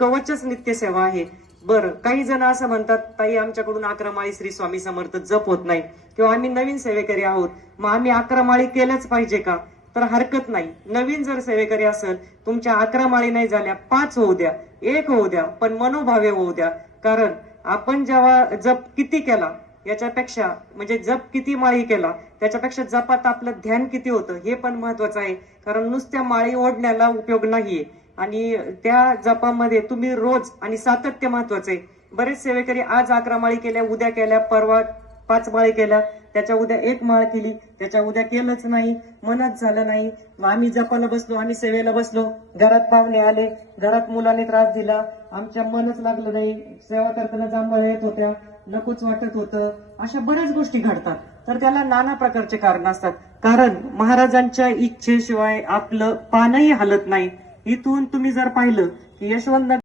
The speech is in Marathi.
कवचच नित्यसेवा आहे. बरं, काही जण असं म्हणतात, ताई आमच्याकडून 11 माळी श्री स्वामी समर्थ जप होत नाही, किंवा आम्ही नवीन सेवेकरी आहोत, मग आम्ही 11 माळी केल्याच पाहिजे का? तर हरकत नाही. नवीन जर सेवेकरी असेल, तुमच्या 11 माळी नाही झाल्या, 5 होऊ द्या, 1 होऊ द्या, पण मनोभावे होऊ द्या. कारण आपण जेव्हा जप किती केला याच्यापेक्षा, म्हणजे जप किती माळी केला त्याच्यापेक्षा जपात आपलं ध्यान किती होतं हे पण महत्वाचं आहे. कारण नुसत्या माळी ओढण्याला उपयोग नाहीये, आणि त्या जपामध्ये तुम्ही रोज आणि सातत्य महत्वाचं आहे. बरेच सेवेकरी आज 11 माळी केल्या, उद्या केल्या, परवा 5 माळी केल्या, त्याच्या उद्या 1 माळ केली, त्याच्या उद्या केलंच नाही, मनच झालं नाही. आम्ही जपाला बसलो, आम्ही सेवेला बसलो, घरात पाहुणे आले, घरात मुलाने त्रास दिला, आमच्या मनच लागलं नाही, सेवा करताना जांभळ येत होत्या, नकोच वाटत होतं, अशा बऱ्याच गोष्टी घडतात. तर त्याला नाना प्रकारचे कारण असतात. कारण महाराजांच्या इच्छेशिवाय आपलं पानही हलत नाही. इथून तुम्ही जर पाहिलं की यशवंत